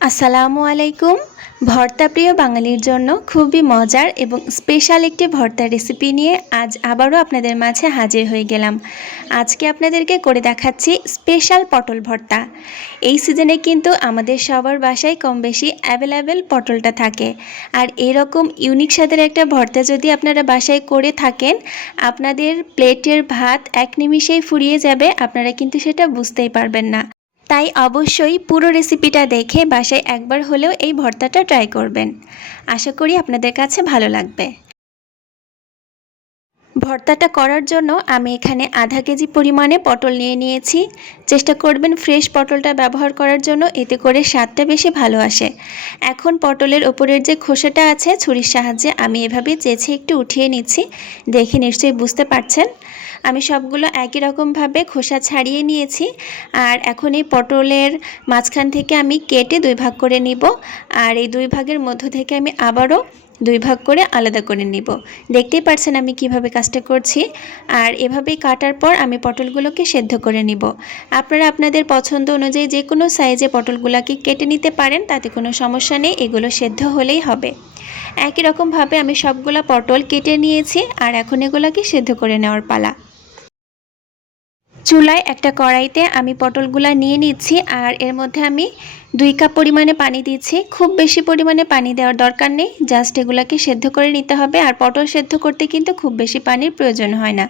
আসসালামু আলাইকুম। ভর্তা প্রিয় বাঙালির জন্য খুবই মজার এবং স্পেশাল একটি ভর্তার রেসিপি নিয়ে আজ আবারও আপনাদের মাঝে হাজির হয়ে গেলাম। আজকে আপনাদেরকে করে দেখাচ্ছি স্পেশাল পটল ভর্তা। এই সিজনে কিন্তু আমাদের সবার বাসায় কম বেশি অ্যাভেলেবেল পটলটা থাকে। আর এরকম ইউনিক স্বাদের একটা ভর্তা যদি আপনারা বাসায় করে থাকেন, আপনাদের প্লেটের ভাত এক নিমিষেই ফুরিয়ে যাবে, আপনারা কিন্তু সেটা বুঝতেই পারবেন না। তাই অবশ্যই পুরো রেসিপিটা দেখে বাসায় একবার হলেও এই ভর্তাটা ট্রাই করবেন। আশা করি আপনাদের কাছে ভালো লাগবে। ভর্তাটা করার জন্য আমি এখানে আধা কেজি পরিমাণে পটল নিয়ে নিয়েছি। চেষ্টা করবেন ফ্রেশ পটলটা ব্যবহার করার জন্য, এতে করে স্বাদটা বেশি ভালো আসে। এখন পটলের ওপরের যে খোসাটা আছে, ছুরির সাহায্যে আমি এভাবে চেঁচে একটু উঠিয়ে নিচ্ছি। দেখে নিশ্চয়ই বুঝতে পারছেন আমি সবগুলো একই রকমভাবে খোসা ছাড়িয়ে নিয়েছি। আর এখন এই পটলের মাঝখান থেকে আমি কেটে দুই ভাগ করে নিব। আর এই দুই ভাগের মধ্য থেকে আমি আবারও দুই ভাগ করে আলাদা করে নিব। দেখতেই পাচ্ছেন আমি কিভাবে কাজটা করছি। আর এভাবেই কাটার পর আমি পটলগুলোকে সেদ্ধ করে নিব। আপনারা আপনাদের পছন্দ অনুযায়ী যে কোনো সাইজে পটলগুলোকে কেটে নিতে পারেন, তাতে কোনো সমস্যা নেই, এগুলো সেদ্ধ হলেই হবে। একই রকমভাবে আমি সবগুলা পটল কেটে নিয়েছি। আর এখন এগুলোকে সেদ্ধ করে নেওয়ার পালা। চুলায় একটা কড়াইতে আমি পটলগুলা নিয়ে নিচ্ছি। আর এর মধ্যে আমি 2 কাপ পরিমাণে পানি দিচ্ছি। খুব বেশি পরিমাণে পানি দেওয়ার দরকার নেই, জাস্ট এগুলাকে সেদ্ধ করে নিতে হবে। আর পটল সেদ্ধ করতে কিন্তু খুব বেশি পানির প্রয়োজন হয় না।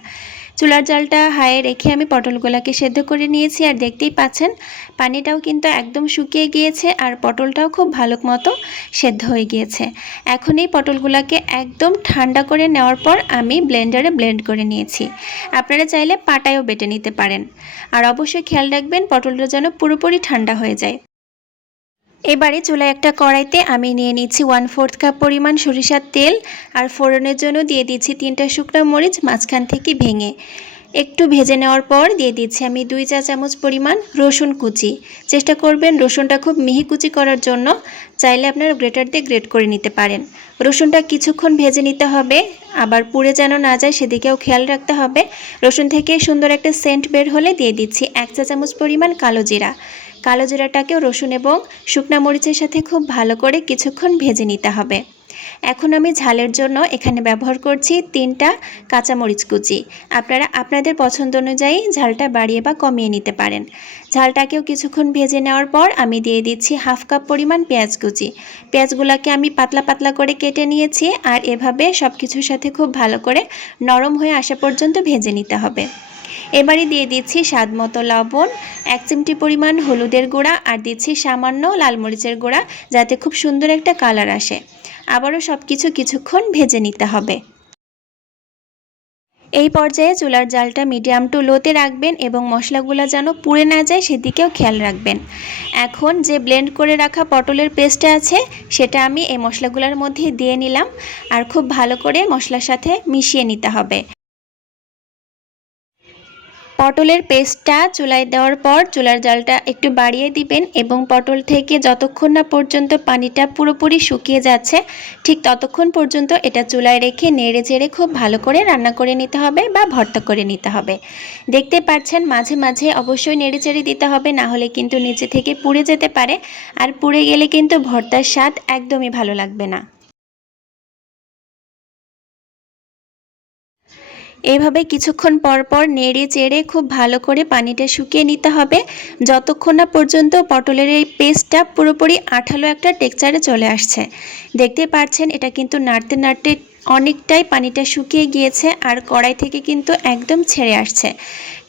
চুলার জালটা হাইয়ে রেখে আমি পটলগুলাকে সেদ্ধ করে নিয়েছি। আর দেখতেই পাচ্ছেন পানিটাও কিন্তু একদম শুকিয়ে গিয়েছে, আর পটলটাও খুব ভালো মতো সেদ্ধ হয়ে গিয়েছে। এখন এই পটলগুলাকে একদম ঠান্ডা করে নেওয়ার পর আমি ব্লেন্ডারে ব্লেন্ড করে নিয়েছি। আপনারা চাইলে পাটায়ও বেটে নিতে পারেন। আর অবশ্যই খেয়াল রাখবেন পটলটা যেন পুরোপুরি ঠান্ডা হয়ে যায়। এবারে চুলায় একটা কড়াইতে আমি নিয়ে নিচ্ছি 1/4 কাপ পরিমাণ সরিষার তেল। আর ফোড়নের জন্য দিয়ে দিচ্ছি 3টা শুকনো মরিচ মাঝখান থেকে ভেঙে। একটু ভেজে নেওয়ার পর দিয়ে দিচ্ছি আমি 2 চা চামচ পরিমাণ রসুন কুচি। চেষ্টা করবেন রসুনটা খুব মিহি কুচি করার জন্য, চাইলে আপনারা গ্রেটার দিয়ে গ্রেট করে নিতে পারেন। রসুনটা কিছুক্ষণ ভেজে নিতে হবে, আবার পুড়ে যেন না যায় সেদিকেও খেয়াল রাখতে হবে। রসুন থেকে সুন্দর একটা সেন্ট বের হলে দিয়ে দিচ্ছি 1 চা চামচ পরিমাণ কালো জিরা। কালো জিরাটাকেও রসুন এবং শুকনা মরিচের সাথে খুব ভালো করে কিছুক্ষণ ভেজে নিতে হবে। এখন আমি ঝালের জন্য এখানে ব্যবহার করছি 3টা কাঁচামরিচ কুচি। আপনারা আপনাদের পছন্দ অনুযায়ী ঝালটা বাড়িয়ে বা কমিয়ে নিতে পারেন। ঝালটাকেও কিছুক্ষণ ভেজে নেওয়ার পর আমি দিয়ে দিচ্ছি 1/2 কাপ পরিমাণ পেঁয়াজ কুচি। পেঁয়াজগুলোকে আমি পাতলা পাতলা করে কেটে নিয়েছি। আর এভাবে সব কিছুর সাথে খুব ভালো করে নরম হয়ে আসা পর্যন্ত ভেজে নিতে হবে। এবারে দিয়ে দিচ্ছি স্বাদ মতো লবণ, 1 চিমটি পরিমাণ হলুদের গুঁড়া, আর দিচ্ছি সামান্য লাল মরিচের গুঁড়া, যাতে খুব সুন্দর একটা কালার আসে। আবারও সব কিছুক্ষণ ভেজে নিতে হবে। এই পর্যায়ে চুলার জালটা মিডিয়াম টু লোতে রাখবেন এবং মশলাগুলো যেন পুড়ে না যায় সেদিকেও খেয়াল রাখবেন। এখন যে ব্লেন্ড করে রাখা পটলের পেস্টটা আছে সেটা আমি এই মশলাগুলোর মধ্যে দিয়ে নিলাম। আর খুব ভালো করে মশলার সাথে মিশিয়ে নিতে হবে। পটলের পেস্টটা চুলায় দেওয়ার পর চুলার জালটা একটু বাড়িয়ে দিবেন এবং পটল থেকে যতক্ষণ না পর্যন্ত পানিটা পুরোপুরি শুকিয়ে যাচ্ছে ঠিক ততক্ষণ পর্যন্ত এটা চুলায় রেখে নেড়ে চেড়ে খুব ভালো করে রান্না করে নিতে হবে বা ভর্তা করে নিতে হবে। দেখতে পাচ্ছেন মাঝে মাঝে অবশ্যই নেড়ে চেড়ে দিতে হবে, না হলে কিন্তু নিচে থেকে পুড়ে যেতে পারে। আর পুড়ে গেলে কিন্তু ভর্তার স্বাদ একদমই ভালো লাগবে না। এইভাবে কিছুক্ষণ পর পর নেড়ে চেড়ে খুব ভালো করে পানিটা শুকিয়ে নিতে হবে, যতক্ষণ না পর্যন্ত পটলের এই পেস্টটা পুরোপুরি আঠালো একটা টেক্সচারে চলে আসছে। দেখতে পাচ্ছেন এটা কিন্তু নাড়তে নাড়তে অনেকটাই পানিটা শুকিয়ে গিয়েছে, আর কড়াই থেকে কিন্তু একদম ছেড়ে আসছে।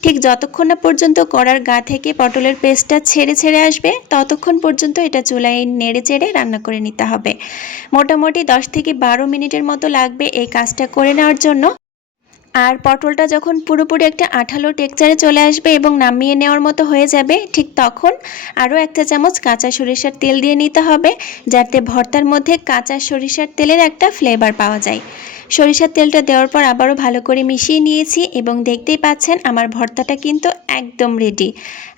ঠিক যতক্ষণ না পর্যন্ত কড়ার গা থেকে পটলের পেস্টটা ছেড়ে ছেড়ে আসবে ততক্ষণ পর্যন্ত এটা চুলায় নেড়ে চেড়ে রান্না করে নিতে হবে। মোটামুটি 10 থেকে 12 মিনিটের মতো লাগবে এই কাজটা করে নেওয়ার জন্য। আর পটলটা যখন পুরোপুরি একটা আঠালো টেক্সচারে চলে আসবে এবং নামিয়ে নেওয়ার মতো হয়ে যাবে, ঠিক তখন আরও 1 চা চামচ কাঁচা সরিষার তেল দিয়ে নিতে হবে, যাতে ভর্তার মধ্যে কাঁচা সরিষার তেলের একটা ফ্লেভার পাওয়া যায়। সরিষার তেলটা দেওয়ার পর আবারও ভালো করে মিশিয়ে নিয়েছি এবং দেখতেই পাচ্ছেন আমার ভর্তাটা কিন্তু একদম রেডি।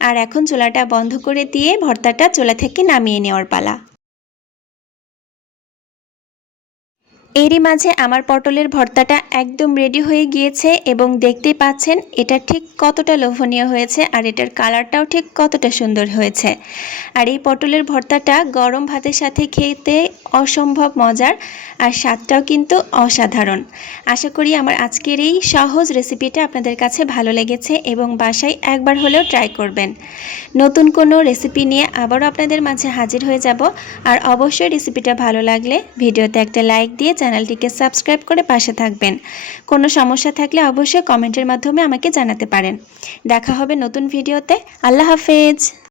আর এখন চুলাটা বন্ধ করে দিয়ে ভর্তাটা চুলা থেকে নামিয়ে নেওয়ার পালা। এরই মাঝে আমার পটলের ভর্তাটা একদম রেডি হয়ে গিয়েছে এবং দেখতেই পাচ্ছেন এটা ঠিক কতটা লোভনীয় হয়েছে আর এটার কালারটাও ঠিক কতটা সুন্দর হয়েছে। আর এই পটলের ভর্তাটা গরম ভাতের সাথে খেতে অসম্ভব মজার আর স্বাদটাও কিন্তু অসাধারণ। আশা করি আমার আজকের এই সহজ রেসিপিটা আপনাদের কাছে ভালো লেগেছে এবং বাসায় একবার হলেও ট্রাই করবেন। নতুন কোনো রেসিপি নিয়ে আবারও আপনাদের মাঝে হাজির হয়ে যাব। আর অবশ্যই রেসিপিটা ভালো লাগলে ভিডিওতে একটা লাইক দিয়ে চ্যানেলটিকে সাবস্ক্রাইব করে পাশে থাকবেন। কোনো সমস্যা থাকলে অবশ্যই কমেন্টের মাধ্যমে আমাকে জানাতে পারেন। দেখা হবে নতুন ভিডিওতে। আল্লাহ হাফেজ।